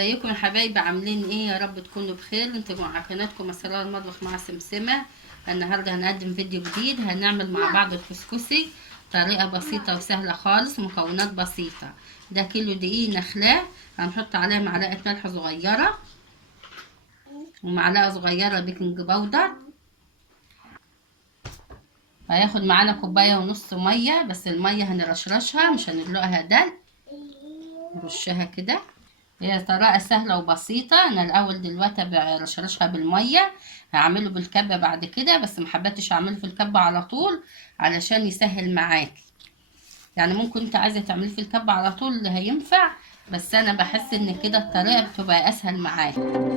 ازيكم يا حبايبي؟ عاملين ايه؟ يا رب تكونوا بخير. انتوا مع قناتكم اسرار المطبخ مع سمسمة. النهارده هنقدم فيديو جديد، هنعمل مع بعض الكسكسي. طريقه بسيطه وسهله خالص، مكونات بسيطه. ده كيلو دقيق نخلاه، هنحط عليه معلقه ملح صغيره ومعلقه صغيره بيكنج باودر. هياخد معانا كوبايه ونص ميه، بس الميه هنرشرشها مش هندلقها دلق، نرشها كده. هي طريقة سهلة وبسيطة. انا الاول دلوقتي برشرشها بالمية، هعمله بالكبة بعد كده، بس محبتش اعمله في الكبة على طول علشان يسهل معاكي. يعني ممكن انت عايزة تعمليه في الكبة على طول هينفع، بس انا بحس ان كده الطريقة بتبقى اسهل معاكي.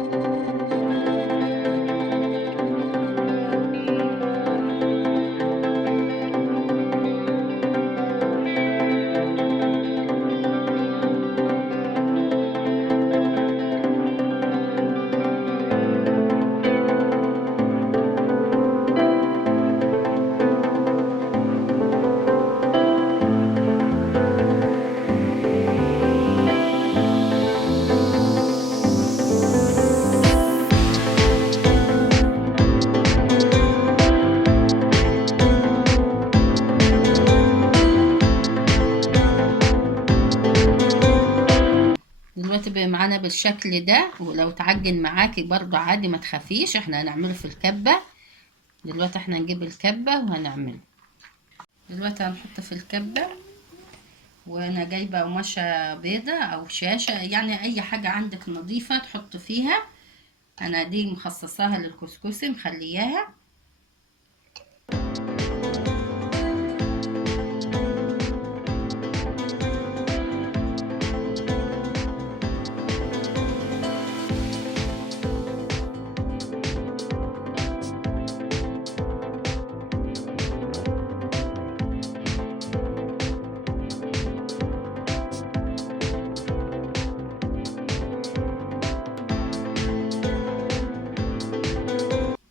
دلوقتي بقى معانا بالشكل ده، ولو تعجن معاكي برضو عادي ما تخافيش، احنا هنعمله في الكبة. دلوقتي احنا هنجيب الكبة وهنعمله. دلوقتي هنحط في الكبة، وانا جايبه قماشه بيضه او شاشه، يعني اي حاجه عندك نظيفه تحط فيها. انا دي مخصصاها للكسكسي مخلياها.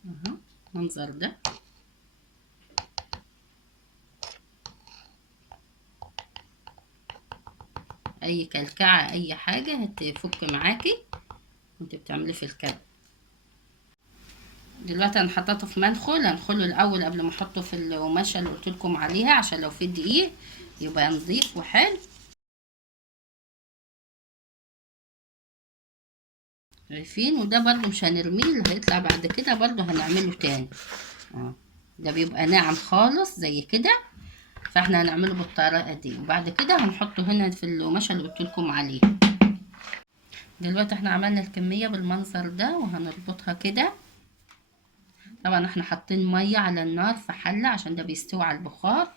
اهو المنظر ده. اي كلكعه اي حاجه هتفك معاكي وانت بتعملي في الكب. دلوقتي انا حطيته في منخل، هنخله الاول قبل ما احطه في القماشه اللي قلت لكم عليها، عشان لو في دقيق يبقى نظيف وحلو. شايفين؟ وده برضو مش هنرميه، اللي هيطلع بعد كده برضو هنعمله تاني. ده بيبقى ناعم خالص زي كده، فاحنا هنعمله بالطريقه دي، وبعد كده هنحطه هنا في القماشه اللي قلت لكم عليه. دلوقتي احنا عملنا الكميه بالمنظر ده وهنربطها كده. طبعا احنا حاطين ميه على النار في حله عشان ده بيستوي على البخار.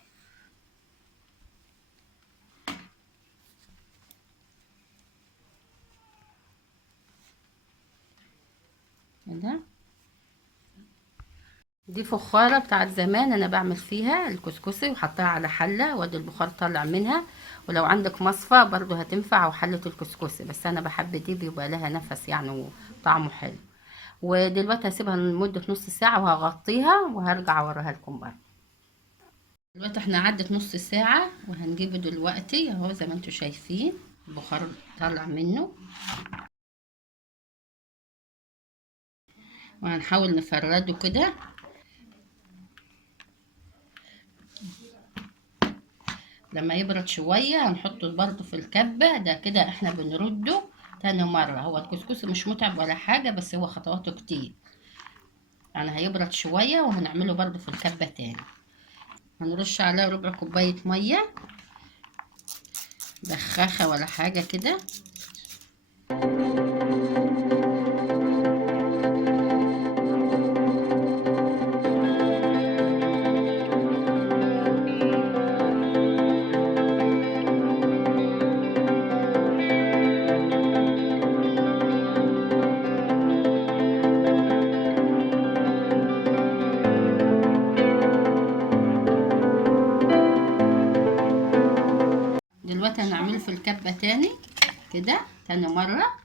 كده. دي فخاره بتاعت زمان انا بعمل فيها الكسكسي، وحطها على حله وادي البخار طالع منها. ولو عندك مصفى برضو هتنفع، او حله الكسكسي، بس انا بحب دي بيبقى لها نفس يعني وطعمه حلو. ودلوقتي هسيبها لمده نص ساعه وهغطيها وهرجع اوريها لكم بقى. دلوقتي احنا عدت نص ساعه وهنجيبه دلوقتي اهو زي ما انتم شايفين البخار طالع منه. وهنحاول نفرده كده. لما يبرد شوية هنحطه برضو في الكبة ده كده، احنا بنرده تاني مرة. هو الكسكس مش متعب ولا حاجة، بس هو خطواته كتير. يعني هيبرد شوية وهنعمله برضو في الكبة تاني. هنرش عليه ربع كوباية مية، بخاخة ولا حاجة كده. دلوقتي هنعمله في الكبة تاني كده تاني مرة.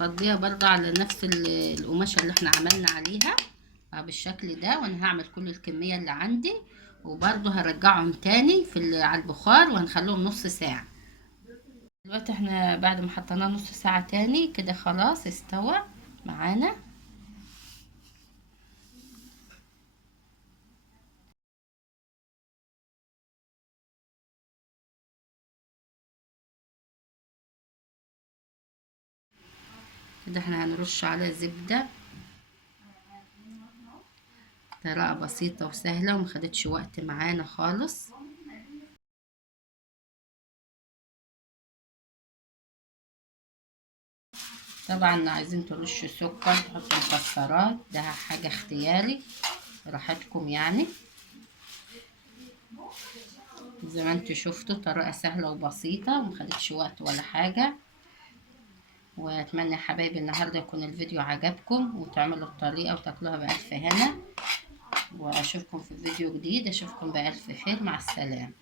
هنفضيها برضه على نفس القماشة اللي احنا عملنا عليها بالشكل ده. وانا هعمل كل الكمية اللي عندي، وبرضه هرجعهم تاني على البخار وهنخليهم نص ساعة. دلوقتي احنا بعد ما حطيناه نص ساعة تاني كده خلاص استوى معانا. كده احنا هنرش عليه زبدة، طريقة بسيطة وسهلة ومخدتش وقت معانا خالص. طبعا عايزين ترشوا سكر، تحطوا مكسرات، ده حاجة اختياري براحتكم يعني. زي ما انتوا شفتوا طريقة سهلة وبسيطة ومخدتش وقت ولا حاجة. واتمنى يا حبايبي النهاردة يكون الفيديو عجبكم وتعملوا الطريقة وتاكلوها بألف هنا. واشوفكم في فيديو جديد، اشوفكم بألف خير، مع السلامة.